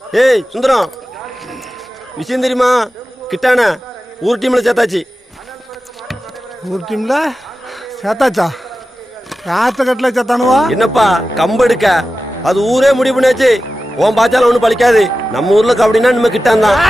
ஏய் சுந்தரம், விஷயம் தெரியுமா? கிட்டான ஊர் டீம்ல சேர்த்தாச்சு. ஊர் டீம்ல சேர்த்தாச்சா? யாத்தக்கட்டில் சேர்த்தானுவா? என்னப்பா கம்பு எடுக்க? அது ஊரே முடிவு பண்ணியாச்சு. உன் பாச்சால ஒன்றும் பழிக்காது. நம்ம ஊர்ல கபடினா நம்ம கிட்டான் தான்.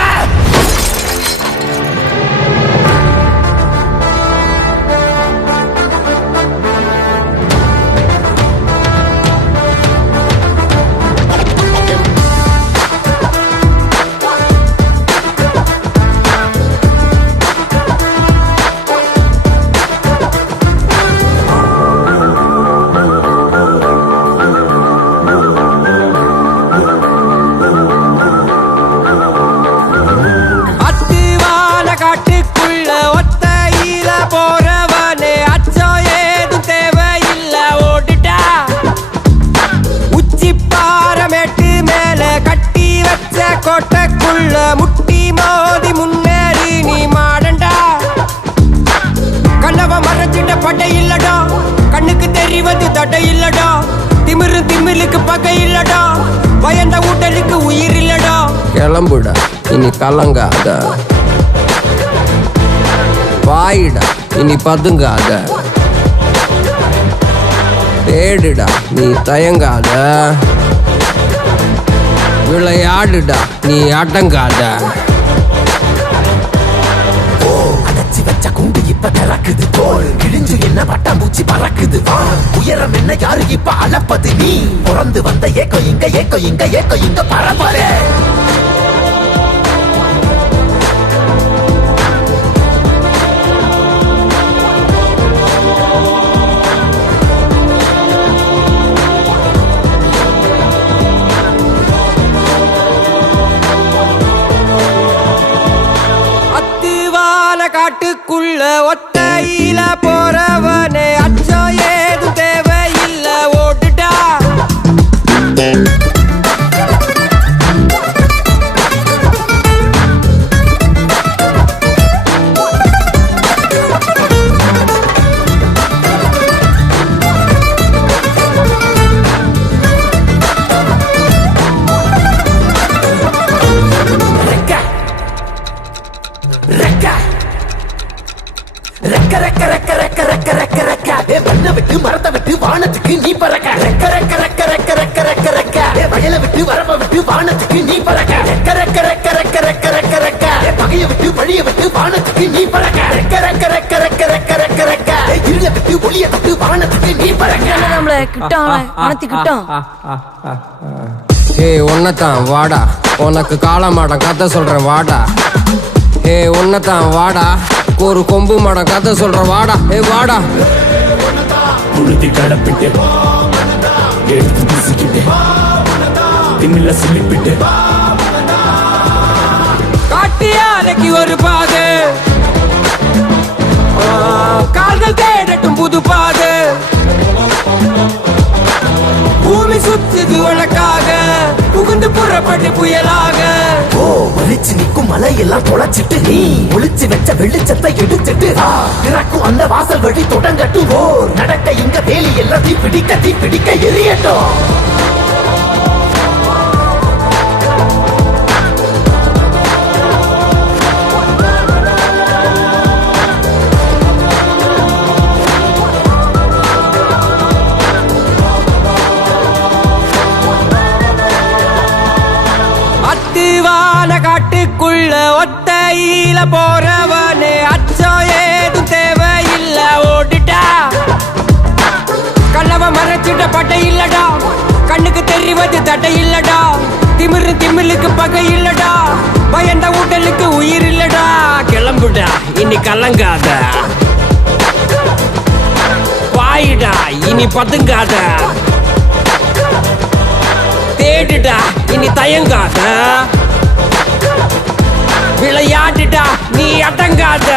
கோட்டைக்குள்ள முட்டி மோதி முன்னேறி நீ மாடண்டா. கனவ மறைச்சிட்ட பட்டை இல்லடா, கண்ணுக்கு தெரிவது தடை இல்லடா. திமிருக்கு பகை இல்லடா, பயந்த ஊட்டலுக்கு உயிர் இல்லடா. கிளம்புடா இனி கலங்காத, வாயிடா இனி பதுங்காத, தேடுடா நீ தயங்காத, விளையாடுடா நீ அடங்காத. அடைச்சி வச்ச குண்டு இப்ப திறக்குது, தோல் கிழிஞ்சு என்ன பட்டாம்பூச்சி பறக்குது. உயரம் என்ன யாரு இப்ப அளப்பது? நீ பிறந்து வந்த ஏக்கோ இங்க ஏக்கோ இங்க ஏக்கோ இங்க பரபரே. காட்டுக்குள்ள ஒத்தையில போறவனே அச்சம் ஏதும் தேவையில்ல, ஓட்டுடா. மரத்தை விட்டு வானத்துக்கு நீ பறக்க, ரெக்க ரெக்க ரெக்க ரெக்க ரெக்க ரெக்க ரெக்க. வயல விட்டு வரப்ப விட்டு வானத்துக்கு நீ பறக்க, ரெக்க ரெக்க ரெக்க ரெக்க ரெக்க ரெக்க ரெக்க. பகைய விட்டு வழிய விட்டு வானத்துக்கு நீ பறக்க, ரெக்க ரெக்க ரெக்க ரெக்க ரெக்க ரெக்க ரெக்க. இருள விட்டு ஒளிய விட்டு வானத்துக்கு நீ பறக்க. ஏ ஒன்னதான் வாடா, உனக்கு காளமாடம் கதை சொல்றேன் வாடா. ஏ ஒன்னதான் வாடா, ஒரு கொம்பு மாடம் கதை சொல்றேன் வாடா. ஏ வாடா. உழுதி கடப்பிட்டு எடுத்து பிசிக்கிட்டு திமில்ல சிலிப்பிட்டு காட்டியாலைக்கு ஒரு பாது, கால்கள் தேடட்டும் புது பாது. பூமி சுத்துது உனக்காக, புகுந்து புறப்பட்டு புயலாக. ஒளிச்சு நிற்கும் மலையெல்லாம் தொலைச்சிட்டு நீ ஒளிச்சு வச்ச வெளிச்சத்தை எடுத்துட்டு திறக்கும் அந்த வாசல் வழி தொடங்கட்டும். ஓர் நடக்க இங்க வேலி எல்லாம் தீ பிடிக்க எரியட்டும். காட்டுக்குள்ள ஒத்தையில போறவனே அச்சம் ஏதும் தேவையில்ல, ஓட்டுடா. கனவ மறைச்சிட்ட பட்டை இல்லடா, கண்ணுக்கு தெரிவது தடை இல்லடா. திமிருக்கு பகை இல்லடா, பயந்த ஊட்டலுக்கு உயிர் இல்லடா. கிளம்புடா இனி கலங்காத, வாயிடா இனி பதுங்காத, தேடுடா இனி தயங்காத, விளையாடுடா நீ அடங்காத.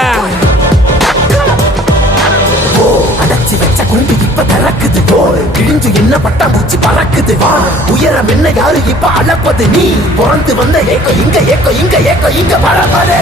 அடைச்சி வச்ச குண்டு இப்ப திறக்குது, தோல் கிழிஞ்சு என்ன பட்டாம்பூச்சி பறக்குது. உயரம் என்ன யாரு இப்ப அளப்பது? நீ பிறந்து வந்த ஏக்கோ இங்க ஏக்கோ இங்க ஏக்கோ இங்க பரபரே.